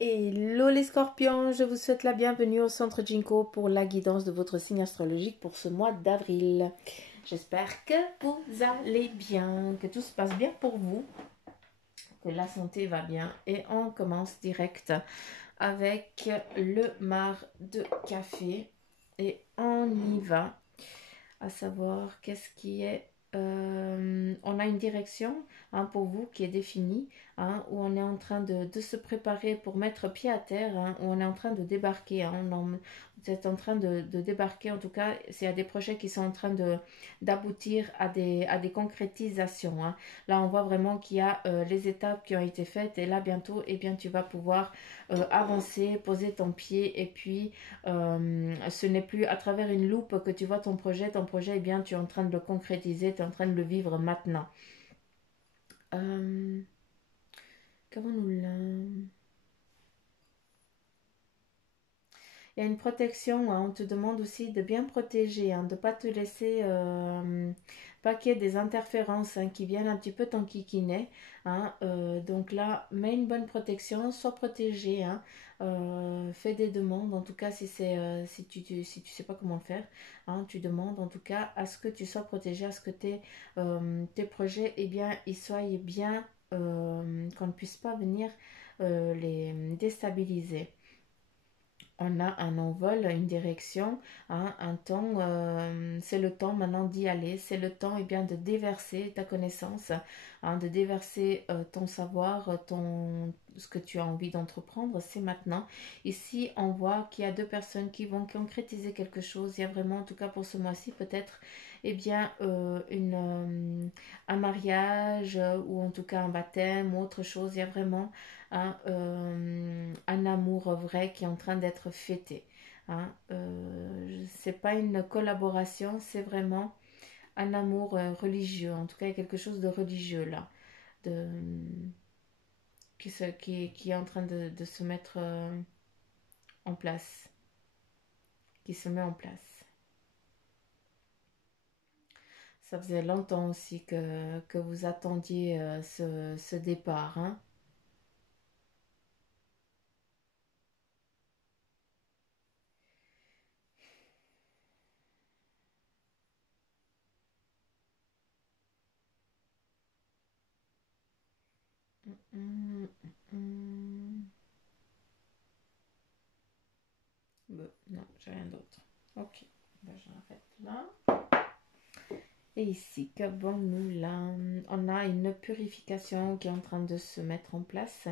Hello les scorpions, je vous souhaite la bienvenue au centre Jinko pour la guidance de votre signe astrologique pour ce mois d'avril. J'espère que vous allez bien, que tout se passe bien pour vous, que la santé va bien. Et on commence direct avec le mar de café. Et on y va, à savoir qu'est-ce qui est... on a une direction pour vous qui est définie, où on est en train de se préparer pour mettre pied à terre, où on est en train de débarquer. Vous êtes en train de débarquer, en tout cas, il y a des projets qui sont en train d'aboutir à des concrétisations. Là, on voit vraiment qu'il y a les étapes qui ont été faites et là, bientôt, eh bien, tu vas pouvoir avancer, poser ton pied et puis ce n'est plus à travers une loupe que tu vois ton projet, eh bien, tu es en train de le concrétiser, tu es en train de le vivre maintenant. Comment nous l'a... Il y a une protection, on te demande aussi de bien protéger, de ne pas te laisser, pas qu'il y ait des interférences qui viennent un petit peu t'enquiquiner. Donc là, mets une bonne protection, sois protégé. Fais des demandes, en tout cas si tu sais pas comment faire, tu demandes en tout cas à ce que tu sois protégé, à ce que tes projets, eh bien, ils soient bien, qu'on ne puisse pas venir les déstabiliser. On a un envol, une direction, un temps, c'est le temps maintenant d'y aller, c'est le temps bien, de déverser ta connaissance, de déverser ton savoir, ce que tu as envie d'entreprendre, c'est maintenant. Ici, on voit qu'il y a deux personnes qui vont concrétiser quelque chose, il y a vraiment, en tout cas pour ce mois-ci, peut-être bien, un mariage ou en tout cas un baptême ou autre chose, il y a vraiment un amour vrai qui est en train d'être fêté. C'est pas une collaboration, c'est vraiment un amour religieux. En tout cas, il y a quelque chose de religieux là, de, qui est en train de se mettre en place, qui se met en place. Ça faisait longtemps aussi que vous attendiez ce départ. Hum, hum. Bon, non, j'ai rien d'autre. Ok, ben, j'arrête là. Et ici, qu'avons-nous là? On a une purification qui est en train de se mettre en place.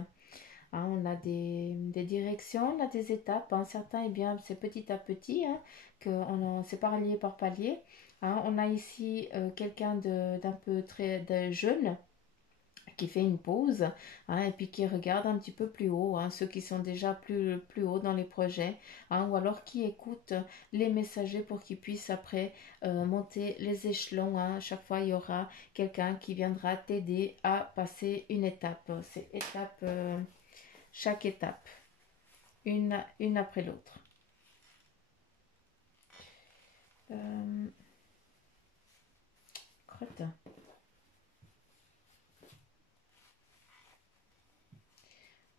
On a des directions, on a des étapes. Certains, eh bien, c'est petit à petit, c'est palier par palier. On a ici quelqu'un d'un peu très jeune qui fait une pause, et puis qui regarde un petit peu plus haut, ceux qui sont déjà plus haut dans les projets, ou alors qui écoutent les messagers pour qu'ils puissent après monter les échelons. Chaque fois, il y aura quelqu'un qui viendra t'aider à passer une étape. C'est chaque étape, une après l'autre. Crotte.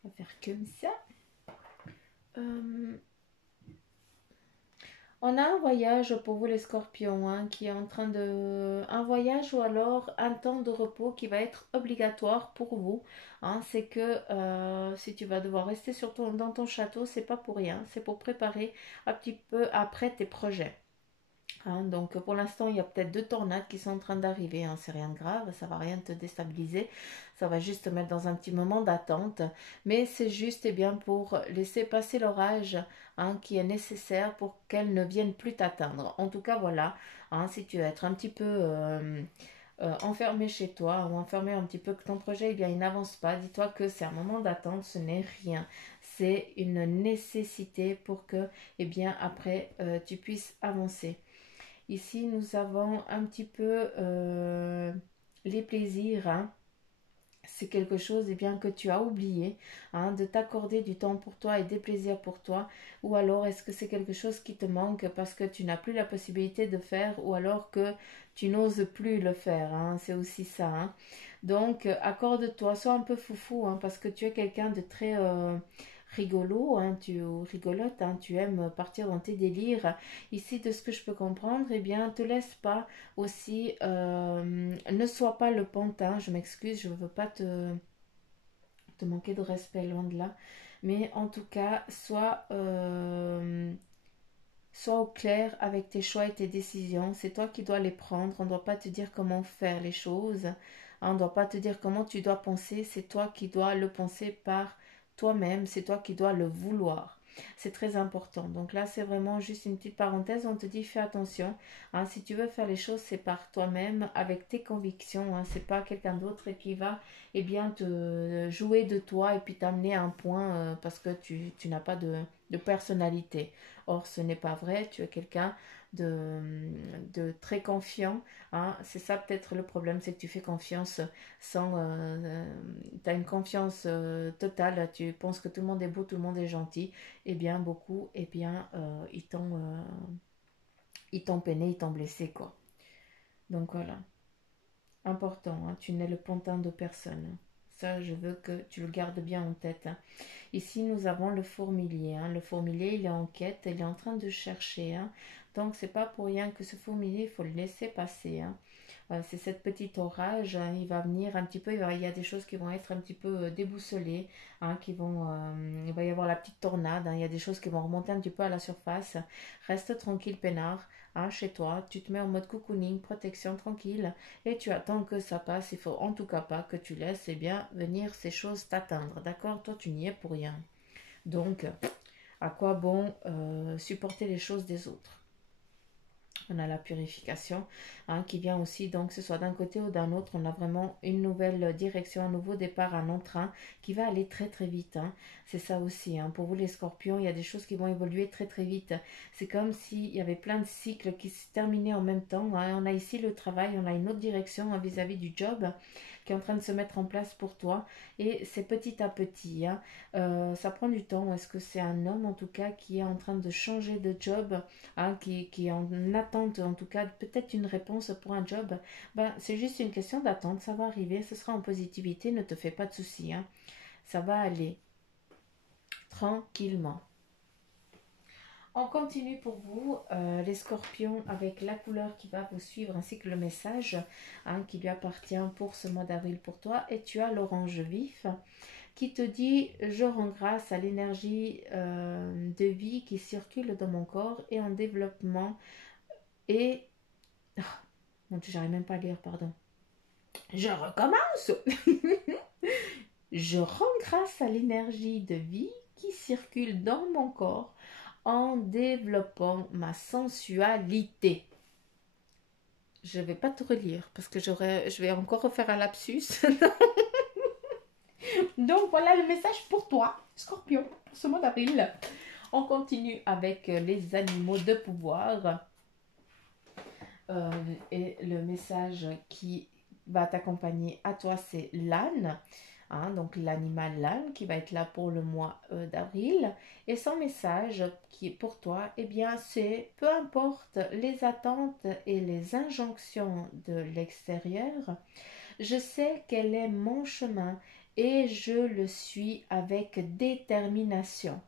On va faire comme ça. On a un voyage pour vous les scorpions, qui est en train de... Un voyage ou alors un temps de repos qui va être obligatoire pour vous. C'est que si tu vas devoir rester dans ton château, c'est pas pour rien. C'est pour préparer un petit peu après tes projets. Donc pour l'instant, il y a peut-être 2 tornades qui sont en train d'arriver. C'est rien de grave, ça va rien te déstabiliser. Ça va juste te mettre dans un petit moment d'attente. Mais c'est juste bien pour laisser passer l'orage qui est nécessaire pour qu'elle ne vienne plus t'atteindre. En tout cas, voilà. Si tu veux être un petit peu enfermé chez toi ou enfermé un petit peu que ton projet il n'avance pas, dis-toi que c'est un moment d'attente, ce n'est rien. C'est une nécessité pour que après tu puisses avancer. Ici, nous avons un petit peu les plaisirs. C'est quelque chose que tu as oublié, de t'accorder du temps pour toi et des plaisirs pour toi. Ou alors, est-ce que c'est quelque chose qui te manque parce que tu n'as plus la possibilité de faire ou alors que tu n'oses plus le faire. C'est aussi ça. Donc, accorde-toi, sois un peu foufou parce que tu es quelqu'un de très rigolo, hein, ou rigolote, hein, tu aimes partir dans tes délires. Ici, de ce que je peux comprendre, eh bien, te laisse pas aussi, ne sois pas le pantin, je m'excuse, je ne veux pas te manquer de respect, loin de là. Mais en tout cas, sois au clair avec tes choix et tes décisions. C'est toi qui dois les prendre. On ne doit pas te dire comment faire les choses. On ne doit pas te dire comment tu dois penser. C'est toi qui dois le penser par toi-même. C'est toi qui dois le vouloir. C'est très important. Donc là, c'est vraiment juste une petite parenthèse. On te dit fais attention. Hein, si tu veux faire les choses, c'est par toi-même, avec tes convictions. Hein, c'est pas quelqu'un d'autre qui va bien te jouer de toi et puis t'amener à un point parce que tu n'as pas de personnalité. Or, ce n'est pas vrai, tu es quelqu'un de très confiant. Hein. C'est ça peut-être le problème, c'est que tu fais confiance sans... tu as une confiance totale, tu penses que tout le monde est beau, tout le monde est gentil. Eh bien, beaucoup, eh bien, ils t'ont peiné, ils t'ont blessé, quoi. Donc voilà, important, hein, tu n'es le pantin de personne. Ça, je veux que tu le gardes bien en tête. Hein. Ici, nous avons le fourmilier. Hein. Le fourmilier, il est en quête, il est en train de chercher. Hein. Donc, c'est pas pour rien que ce fourmilier, il faut le laisser passer. Hein. C'est cette petite orage, hein, il va venir un petit peu, il y a des choses qui vont être un petit peu déboussolées, hein, il va y avoir la petite tornade, hein, il y a des choses qui vont remonter un petit peu à la surface. Reste tranquille, peinard, hein, chez toi, tu te mets en mode cocooning, protection, tranquille, et tu attends que ça passe. Il faut en tout cas pas que tu laisses bien venir ces choses t'atteindre, d'accord? Toi, tu n'y es pour rien. Donc, à quoi bon supporter les choses des autres? On a la purification, hein, qui vient aussi, donc que ce soit d'un côté ou d'un autre, on a vraiment une nouvelle direction, un nouveau départ, un entrain qui va aller très très vite. Hein. C'est ça aussi, hein. Pour vous les scorpions, il y a des choses qui vont évoluer très très vite. C'est comme s'il y avait plein de cycles qui se terminaient en même temps. Hein. On a ici le travail, on a une autre direction hein, vis-à-vis du job qui est en train de se mettre en place pour toi. Et c'est petit à petit. Hein. Ça prend du temps. Est-ce que c'est un homme en tout cas qui est en train de changer de job, hein, qui est en attente en tout cas peut-être une réponse pour un job? Ben, c'est juste une question d'attente. Ça va arriver. Ce sera en positivité. Ne te fais pas de soucis. Hein. Ça va aller tranquillement. On continue pour vous, les scorpions, avec la couleur qui va vous suivre ainsi que le message hein, qui lui appartient pour ce mois d'avril pour toi. Et tu as l'orange vif qui te dit « Je rends grâce à l'énergie de vie qui circule dans mon corps et en développement et... Oh, mon Dieu, j'arrive même pas à lire, pardon. Je recommence. Je rends grâce à l'énergie de vie qui circule dans mon corps en développant ma sensualité. » Je ne vais pas te relire parce que je vais encore refaire un lapsus. Donc voilà le message pour toi, Scorpion, pour ce mois d'avril. On continue avec les animaux de pouvoir. Et le message qui va t'accompagner à toi, c'est l'âne. Hein, donc l'animal l'âne qui va être là pour le mois d'avril. Et son message qui est pour toi, eh bien c'est peu importe les attentes et les injonctions de l'extérieur, je sais quel est mon chemin et je le suis avec détermination.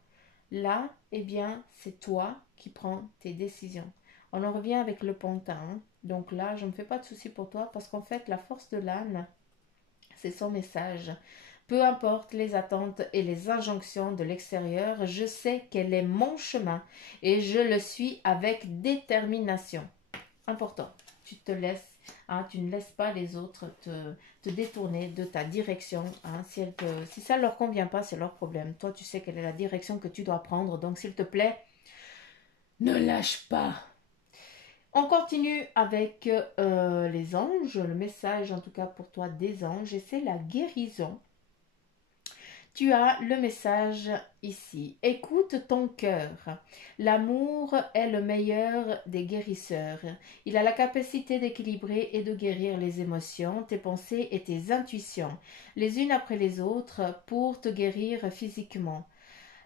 Là, eh bien, c'est toi qui prends tes décisions. On en revient avec le pantin. Hein. Donc là, je ne me fais pas de soucis pour toi parce qu'en fait, la force de l'âne, c'est son message. Peu importe les attentes et les injonctions de l'extérieur, je sais quel est mon chemin et je le suis avec détermination. Important, tu te laisses, hein, tu ne laisses pas les autres te détourner de ta direction. Hein, si ça ne leur convient pas, c'est leur problème. Toi, tu sais quelle est la direction que tu dois prendre. Donc, s'il te plaît, ne lâche pas. On continue avec les anges. Le message, en tout cas pour toi, des anges, et c'est la guérison. Tu as le message ici. Écoute ton cœur. L'amour est le meilleur des guérisseurs. Il a la capacité d'équilibrer et de guérir les émotions, tes pensées et tes intuitions, les unes après les autres, pour te guérir physiquement.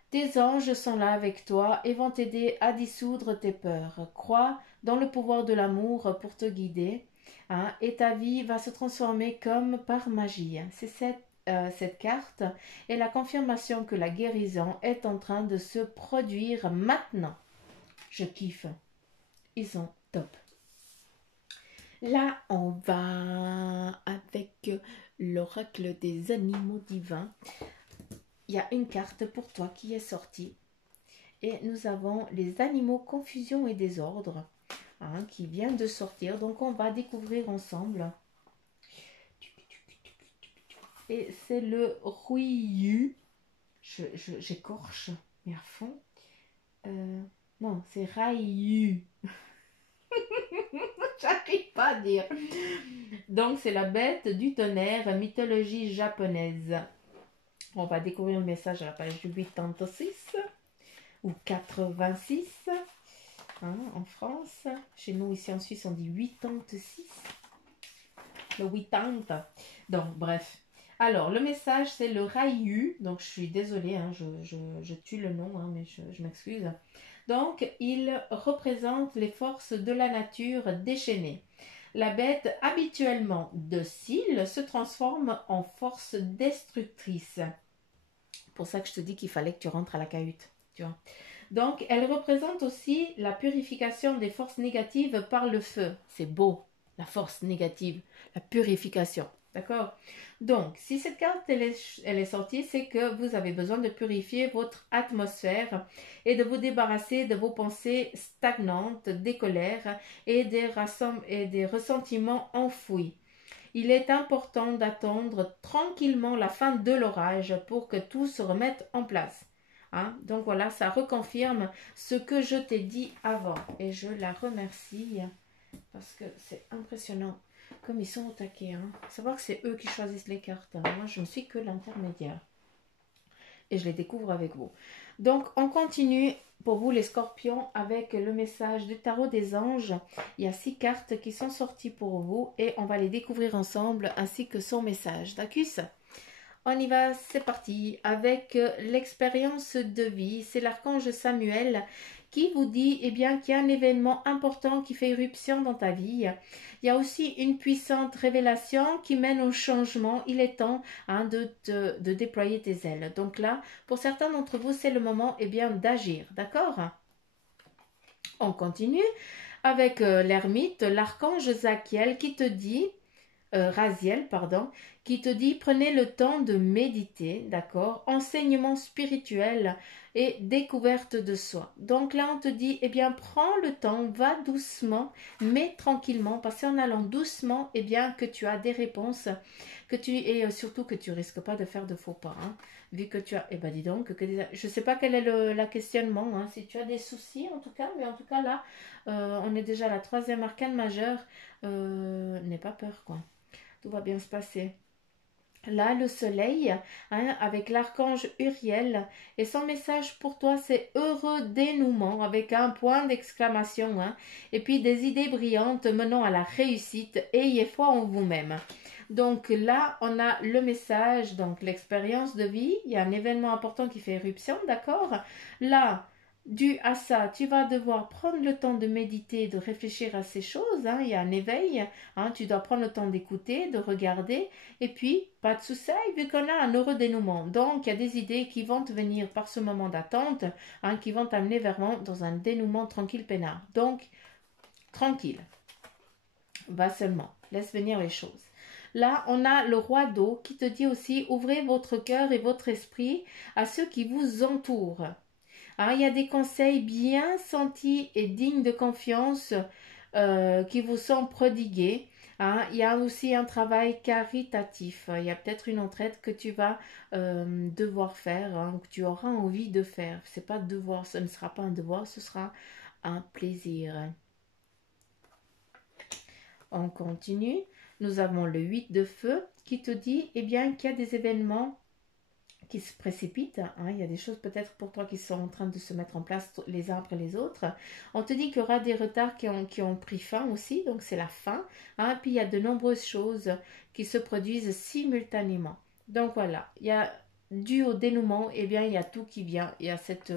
Tes anges sont là avec toi et vont t'aider à dissoudre tes peurs. Crois dans le pouvoir de l'amour pour te guider, hein, et ta vie va se transformer comme par magie. C'est cette cette carte est la confirmation que la guérison est en train de se produire maintenant. Je kiffe. Ils sont top. Là, on va avec l'oracle des animaux divins. Il y a une carte pour toi qui est sortie. Et nous avons les animaux confusion et désordre qui vient de sortir. Donc, on va découvrir ensemble. Et c'est le Ruiyu. J'écorche, mais à fond. Non, c'est Raiyu. J'arrive pas à dire. Donc, c'est la bête du tonnerre, mythologie japonaise. On va découvrir le message à la page 86 ou 86 en France. Chez nous, ici en Suisse, on dit 86. Le 80. Donc, bref. Alors, le message, c'est le Raiyu. Donc, je suis désolée, je tue le nom, mais je m'excuse. Donc, il représente les forces de la nature déchaînées. La bête, habituellement docile, se transforme en force destructrice. Pour ça que je te dis qu'il fallait que tu rentres à la cahute, tu vois. Donc, elle représente aussi la purification des forces négatives par le feu. C'est beau, la force négative, la purification. D'accord? Donc, si cette carte elle est sortie, c'est que vous avez besoin de purifier votre atmosphère et de vous débarrasser de vos pensées stagnantes, des colères et des ressentiments enfouis. Il est important d'attendre tranquillement la fin de l'orage pour que tout se remette en place. Donc voilà, ça reconfirme ce que je t'ai dit avant. Et je la remercie parce que c'est impressionnant comme ils sont au taquet. Savoir que c'est eux qui choisissent les cartes. Moi, je ne suis que l'intermédiaire. Et je les découvre avec vous. Donc, on continue pour vous les scorpions avec le message du tarot des anges. Il y a 6 cartes qui sont sorties pour vous et on va les découvrir ensemble ainsi que son message. D'accord? On y va, c'est parti avec l'expérience de vie. C'est l'archange Samuel qui vous dit qu'il y a un événement important qui fait irruption dans ta vie. Il y a aussi une puissante révélation qui mène au changement. Il est temps de déployer tes ailes. Donc là, pour certains d'entre vous, c'est le moment d'agir. D'accord? On continue avec l'ermite, l'archange Zachiel qui te dit... Raziel, qui te dit prenez le temps de méditer, d'accord, enseignement spirituel et découverte de soi. Donc là, on te dit, prends le temps, va doucement, mais tranquillement, parce qu'en allant doucement, que tu as des réponses, et surtout que tu risques pas de faire de faux pas, vu que tu as, dis donc, je sais pas quel est le questionnement, si tu as des soucis en tout cas, mais en tout cas là, on est déjà à la 3e arcane majeure, n'aie pas peur, quoi. Tout va bien se passer. Là, le soleil, avec l'archange Uriel, et son message pour toi, c'est heureux dénouement, avec un point d'exclamation, et puis des idées brillantes menant à la réussite, ayez foi en vous-même. Donc là, on a le message, donc l'expérience de vie, il y a un événement important qui fait éruption, d'accord? Là, dû à ça, tu vas devoir prendre le temps de méditer, de réfléchir à ces choses, il y a un éveil, tu dois prendre le temps d'écouter, de regarder, et puis, pas de souci, vu qu'on a un heureux dénouement. Donc, il y a des idées qui vont te venir par ce moment d'attente, qui vont t'amener vraiment dans un dénouement tranquille peinard. Donc, tranquille, va seulement, laisse venir les choses. Là, on a le roi d'eau qui te dit aussi, ouvrez votre cœur et votre esprit à ceux qui vous entourent. Il y a des conseils bien sentis et dignes de confiance qui vous sont prodigués. Il y a aussi un travail caritatif. Il y a peut-être une entraide que tu vas devoir faire, que tu auras envie de faire. C'est pas devoir, ce ne sera pas un devoir, ce sera un plaisir. On continue. Nous avons le 8 de feu qui te dit qu'il y a des événements qui se précipitent, il y a des choses peut-être pour toi qui sont en train de se mettre en place les uns après les autres. On te dit qu'il y aura des retards qui ont pris fin aussi, donc c'est la fin. Puis il y a de nombreuses choses qui se produisent simultanément. Donc voilà, il y a dû au dénouement, eh bien, il y a tout qui vient. Il y a cet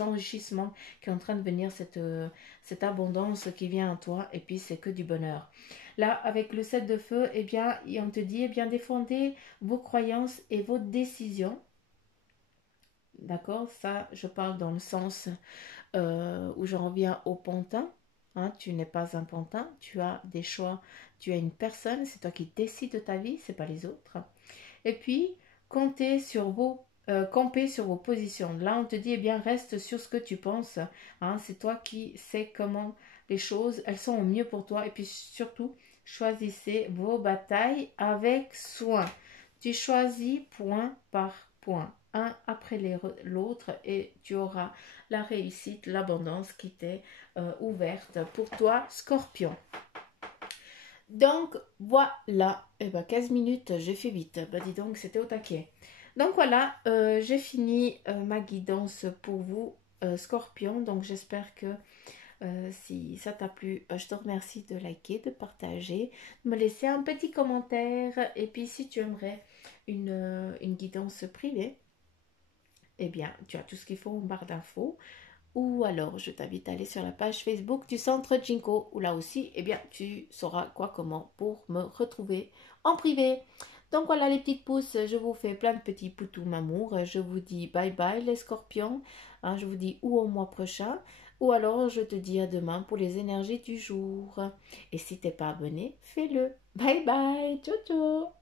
enrichissement qui est en train de venir, cette abondance qui vient à toi, et puis c'est que du bonheur. Là, avec le 7 de feu, eh bien, on te dit, eh bien, défendez vos croyances et vos décisions. D'accord? Ça, je parle dans le sens où je reviens au pantin. Hein, tu n'es pas un pantin, tu as des choix, tu as une personne, c'est toi qui décides de ta vie, c'est pas les autres. Et puis, camper sur vos positions. Là, on te dit, eh bien, reste sur ce que tu penses. Hein, c'est toi qui sais comment les choses, elles sont au mieux pour toi. Et puis surtout, choisissez vos batailles avec soin. Tu choisis point par point, un après l'autre, et tu auras la réussite, l'abondance qui t'est ouverte pour toi, Scorpion. Donc voilà, eh ben, 15 minutes, j'ai fait vite. Bah dis donc, c'était au taquet. Donc voilà, j'ai fini ma guidance pour vous, Scorpion. Donc j'espère que si ça t'a plu, je te remercie de liker, de partager, de me laisser un petit commentaire. Et puis si tu aimerais une guidance privée, eh bien tu as tout ce qu'il faut en barre d'infos. Ou alors, je t'invite à aller sur la page Facebook du Centre Jinko, où là aussi, eh bien, tu sauras quoi, comment pour me retrouver en privé. Donc voilà les petites pousses, je vous fais plein de petits poutous mamour. Je vous dis bye bye les scorpions. Hein, je vous dis ou au mois prochain, ou alors je te dis à demain pour les énergies du jour. Et si t'es pas abonné, fais-le. Bye bye, ciao ciao.